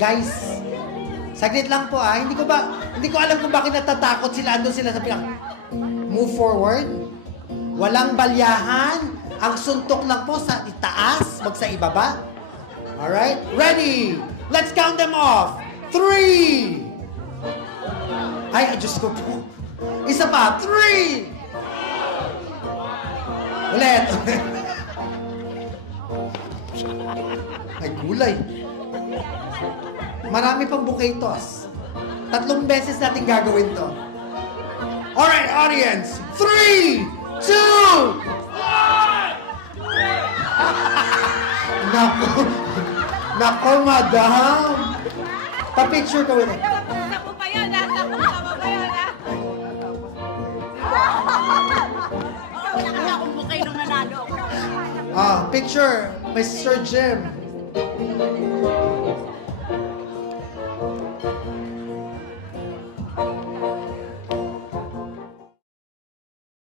Guys, saglit lang po Hindi ko alam kung bakit natatakot sila. Andun sila sa pinaka... Move forward. Walang balyahan. Ang suntok lang po sa itaas, wag sa ibaba. Alright? Ready? Let's count them off. 3! Ay, Diyos ko po. Isa pa. 3! Ulit. Ay, gulay. Marami pang bukitos. 3 beses natin gagawin to. Alright, audience. 3, 2, 1! Nako. Nako, madam. Pa-picture ka ulit. Naku pa yan, ha? Naku pa yan, ha? Wala akong bukay nung nanalo. Picture. Mr. Jim.